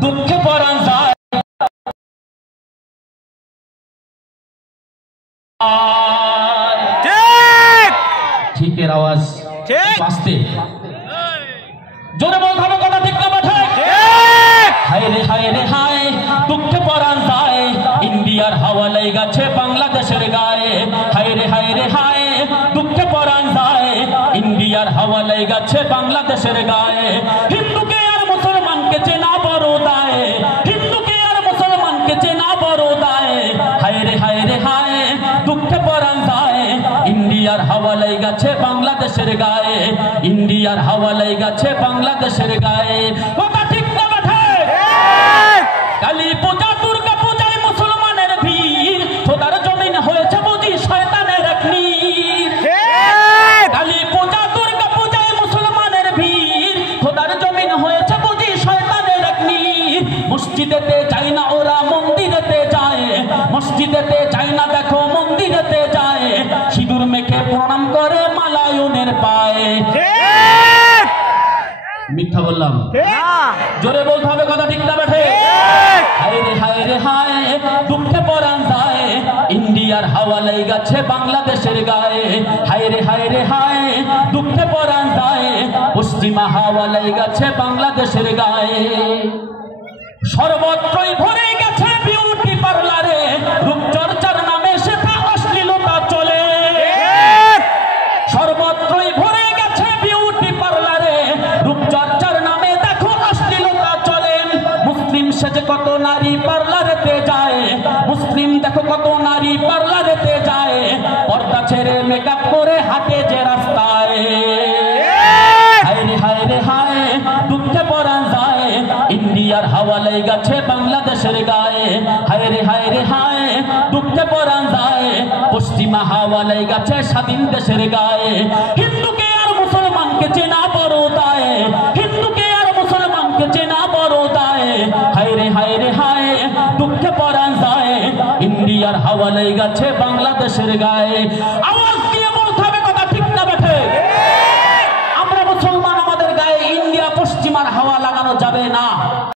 দুঃখে পরাণ যায় ঠিকের আওয়াজ বাঁচতে জোরে বলতে হবে কথা ঠিক না বাঠে হায় রে হায় রে হায় দুঃখে পরাণ যায় ইন্ডিয়ার হাওয়া লেগেছে বাংলাদেশের গায়ে হায় রে হায় দুঃখে পরাণ যায় ইন্ডিয়ার হাওয়া লেগেছে বাংলাদেশের গায়ে হিন্দুকে আর মুসলমানকে চেনা বড় দায় হিন্দুকে আর মুসলমানকে চেনা বড় দায় হায় রে হায় দুঃখে পরাণ যায় ইন্ডিয়ার হাওয়া লেগেছে বাংলাদেশের গায়ে ইন্ডিয়ার হাওয়া লেগেছে বাংলাদেশের গায়ে কথা ঠিক না বাঠে কালী পূজা দুর্গা পূজায় মুসলমানের ভিড় খোদার জমিন হয়েছে বুঝি শয়তানের এক নীর কালী পূজা দুর্গা পূজায় মুসলমানের ভিড় খোদার জমিন হয়েছে বুঝি শয়তানের এক নীর মসজিদেতে যায় না ওরা মন্দিরেতে যায় মসজিদেতে যায় না দেখো মন্দিরেতে যায় সিঁদুর মেখে প্রণাম করে মালায়নের পায়ে মিথ্যা বললাম জোরে বলতে হবে কথা ঠিক না বেঠে হায় রে হায় দুঃখে পরাণ যায় ইন্ডিয়ার হাওয়া লেগেছে বাংলাদেশের গায়ে হায় রে হায় দুঃখে পরাণ যায় পশ্চিমা হাওয়া লেগেছে বাংলাদেশের গায়ে সর্বত্রই ভরে গেছে বিউটি পার্লারে রূপচর্চার নামে সেটা অশ্লীলতা চলে সর্বত্রই ভরে গেছে বিউটি পার্লারে রূপচর্চার নামে দেখো অশ্লীলতা চলে মুসলিম সেজে কত নারী পার্লারেতে যায় মুসলিম দেখো কত নারী পার্লারেতে যায় পর্দা ছেড়ে মেকআপ করে হাঁটে যে রাস্তায় হায় রে হায় দুঃখে পরাণ যায় ইন্ডিয়ার হাওয়া লেগেছে বাংলাদেশের গায়ে হায় রে হায় দুঃখে পরাণ যায় পশ্চিমা হাওয়া লেগেছে স্বাধীন দেশের গায়ে হিন্দুকে আর মুসলমানকে চেনা বড় দায় হিন্দুকে আর মুসলমানকে চেনা বড় দায় হায় রে হায় দুঃখে পরাণ যায় ইন্ডিয়ার হাওয়া লেগেছে বাংলাদেশের গায়ে আওয়াজ দিয়ে বলতে হবে কথা ঠিক না বেঠে আমরা মুসলমান আমাদের গায়ে ইন্ডিয়া পশ্চিমার হাওয়া লাগানো যাবে না।